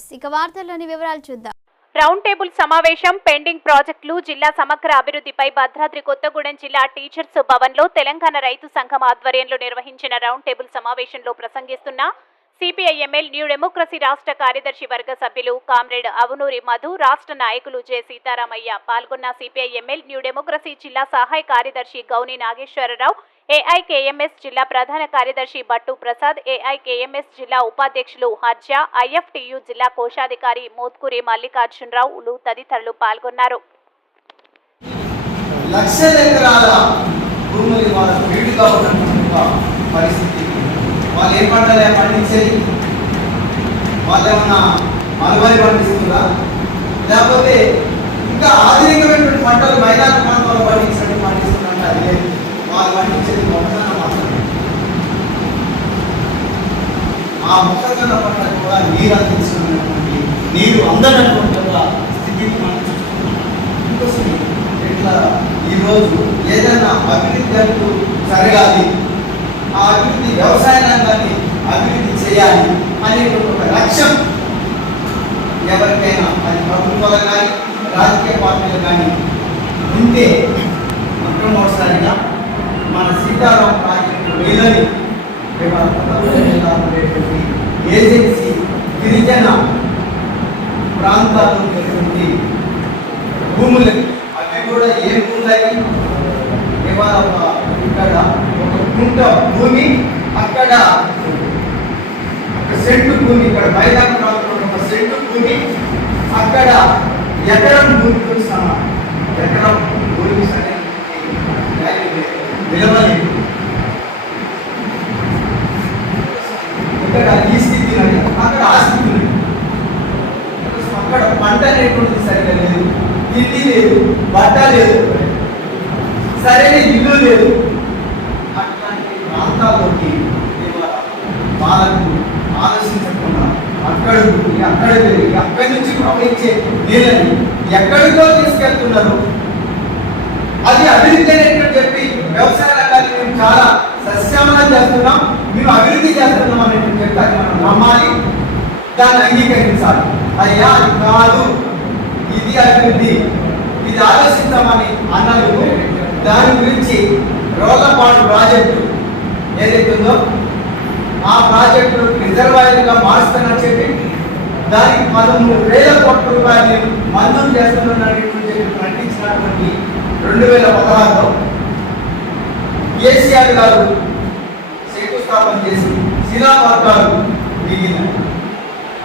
నమస్తే ఇక వార్తల్లోని వివరాలు చూద్దాం. రౌండ్ టేబుల్ సమావేశం పెండింగ్ ప్రాజెక్టులు జిల్లా సమగ్ర అభివృద్ధిపై భద్రాద్రి కొత్తగూడెం జిల్లా టీచర్స్ భవన్లో తెలంగాణ రైతు సంఘం ఆధ్వర్యంలో నిర్వహించిన రౌండ్ టేబుల్ సమావేశంలో ప్రసంగిస్తున్న సిపిఐఎంఎల్ న్యూ డెమోక్రసీ రాష్ట్ర కార్యదర్శి వర్గ సభ్యులు కామ్రేడ్ అవునూరి మధు రాష్ట్ర నాయకులు జె సీతారామయ్య పాల్గొన్న సిపిఐఎంఎల్ న్యూ డెమోక్రసీ జిల్లా సహాయ కార్యదర్శి గౌని నాగేశ్వరరావు ఏఐకేఎంఎస్ జిల్లా ప్రధాన కార్యదర్శి బట్టు ప్రసాద్ ఏఐకేఎంఎస్ జిల్లా ఉపాధ్యక్షులు హర్జా ఐఎఫ్టియు జిల్లా కోశాధికారి మోత్కూరి మల్లికార్జునరావులు తదితరులు పాల్గొన్నారు. పరిస్థితి వాళ్ళు ఏ పంటలే పండించేది? వాళ్ళు ఏమన్నా మలబారి పండిస్తుందా లేకపోతే ఇంకా ఆధునికమైనటువంటి పంటలు మైదాన ప్రాంతంలో పండించినట్టు పండిస్తుందంటే అది లేదు. వాళ్ళు పండించేది మొక్కజొన్న మాత్రమే. ఆ మొక్కజొన్న పంట కూడా నీరు అందించినటువంటి నీరు అందనటువంటి స్థితిని మనం చూస్తున్నాం. అందుకోసమే ఇట్లా ఈరోజు ఏదైనా అభివృద్ధి అంటూ జరగాలి. ఆ అభివృద్ధి వ్యవసాయ రంగాన్ని అభివృద్ధి చేయాలి అనేటువంటి ఒక లక్ష్యం ఎవరికైనా అది ప్రభుత్వాలు కానీ రాజకీయ పార్టీలు కానీ ఉంటే మొట్టమొదటిసారిగా మన సీతారాం ప్రాజెక్టు వేలని ఏజెన్సీ గిరిజన ప్రాంతాలు ఉన్నటువంటి భూములకి అవి కూడా ఏ భూములకి ఇవాళ ఒక ఇక్కడ ఒక కుంట భూమి అక్కడ ఒక సెంటు భూమి ఇక్కడ మైదాన ప్రాంతంలో ఒక సెంటు భూమి అక్కడ ఎకరం భూమితో సమానం. ఎకరం భూమి విలువలేదు ఇక్కడ ఈ స్థితి అక్కడ ఆ స్థితి అక్కడ పంట అనేటువంటిది సరిగా లేదు. తిండి లేదు బట్ట లేదు. సరైన ఇల్లు లేదు అట్లాంటి ప్రాంతాల్లోకి ఇవాళ వాళ్ళకు ఆలోచించకుండా అక్కడ అక్కడ పెరిగి అక్కడి నుంచి ప్రవహించే నీళ్ళని ఎక్కడికో తీసుకెళ్తున్నారు. అది అభివృద్ధి అనేటువంటి చెప్పి వ్యవసాయ రంగాన్ని మేము చాలా సస్యమనం చేస్తున్నాం. మేము అభివృద్ధి చేస్తున్నాం అనేటువంటి చెప్పి అది మనం నమ్మాలి. దాన్ని అంగీకరించాలి. అయ్యా అది కాదు. ఇది అభివృద్ధి. ఇది ఆలోచిస్తామని అన్నారు. దాని గురించి రోగపాటు ప్రాజెక్టు ఏదైతే ఉందో ఆ ప్రాజెక్టు రిజర్వాయర్గా మారుస్తానని చెప్పి దానికి పదమూడు వేల కోట్ల రూపాయలు మంజూరు చేస్తున్నటువంటి ప్రకటించినటువంటి రెండు వేల పదహారులో కేసీఆర్ గారు శంకుస్థాపన చేసి శిలాపథకాలు దిగినాయి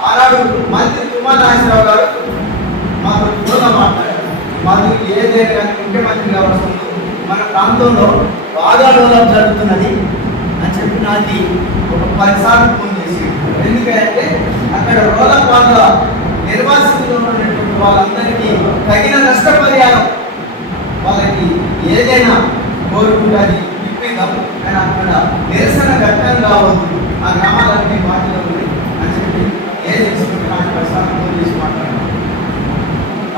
ఆనాడు మంత్రి తుమ్మల నాగేశ్వరరావు గారు మాకు దూరంగా మాట్లాడారు. మాకు ఏదైనా ముఖ్యమంత్రిగా వస్తుందో మన ప్రాంతంలో బాగా డెవలప్ జరుగుతున్నది అని చెప్పి నాది ఒక పది సార్లు ఎందుకంటే అక్కడ రోలపాండ నిర్వాసితులు ఉన్నటువంటి వాళ్ళందరికీ తగిన నష్టపరిహారం వాళ్ళకి ఏదైనా కోరుకుంటుంది ఇప్పిద్దాం. కానీ అక్కడ నిరసన ఘట్టం కావద్దు. ఆ గ్రామాలన్నీ పార్టీలో ఉంది అని చెప్పి ఏజెన్సీ నాకు ప్రసాదం చేసి మాట్లాడారు.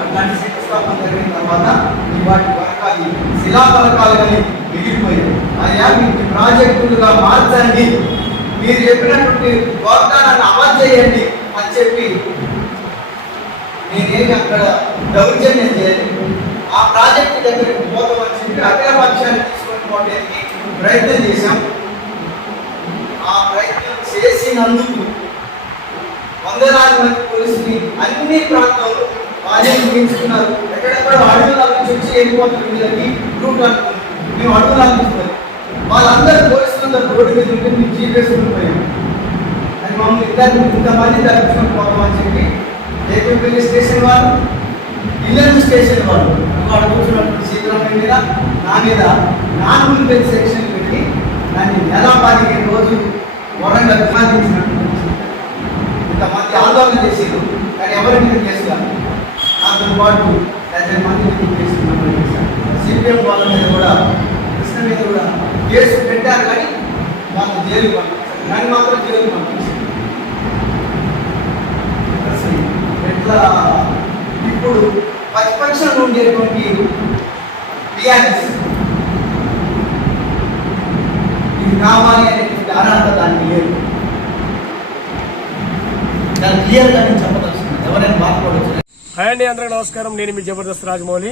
అట్లాంటి శంకుస్థాపన జరిగిన తర్వాత ఈ వాటి పథకాలు శిలా పథకాలు కానీ మిగిలిపోయాయి. అయ్యా మీకు ప్రాజెక్టులుగా మార్చండి మీరు చెప్పినటువంటి వాగ్దానాన్ని అమలు చేయండి అని చెప్పి నేనేమి అక్కడ దౌర్జన్యం చేయాలి ఆ ప్రాజెక్ట్ దగ్గరికి పోతామని చెప్పి అగ్రపక్షాన్ని తీసుకొని పోవడానికి ప్రయత్నం చేశాం. ఆ ప్రయత్నం చేసినందుకు వందలాది మంది పోలీసుని అన్ని ప్రాంతాల్లో వాళ్ళే ముగించుకున్నారు ఎక్కడెక్కడ అడవుల నుంచి వచ్చి వెళ్ళిపోతున్నారు వీళ్ళకి రూట్ అనుకున్నారు మేము అడవులు అనుకుంటున్నాం వాళ్ళందరూ పోలీసులందరూ రోడ్డు మీద ఉంటే మేము జీపేసి ఉండిపోయాం అది మమ్మల్ని ఇద్దరు ఇంతమంది తప్పించుకొని పోతామని చెప్పి ఏపీ స్టేషన్ వాళ్ళు ఇల్లెన్ స్టేషన్ వాళ్ళు. వాళ్ళు కూర్చున్నప్పుడు సీతారామయ్య మీద నా మీద నాన్ పెద్ద సెక్షన్ పెట్టి దాన్ని నెల పదిహేను రోజు వరంగల్ విమానించినట్టు ఇంతమంది ఆందోళన చేసేది కానీ ఎవరి మీద చేస్తారు కాదు. నాతో పాటు డజన్ మంది మీద కేసు సిపిఎం వాళ్ళ మీద కూడా కృష్ణ మీద కూడా కేసు పెట్టారు కానీ వాళ్ళు జైలు పంపించారు నన్ను మాత్రం జైలు పంపించారు. ఎట్లా? ఇప్పుడు ప్రతిపక్షంలో ఉండేటువంటి టీఆర్ఎస్ ఇది కావాలి అనేటువంటి అర్హత దానికి లేదు. దాన్ని క్లియర్గా నేను చెప్పదలుచుకున్నాను. ఎవరైనా బాధపడవచ్చు హాయ్ అండి అందరికీ నమస్కారం. నేను మీ జబర్దస్త్ రాజమౌళి.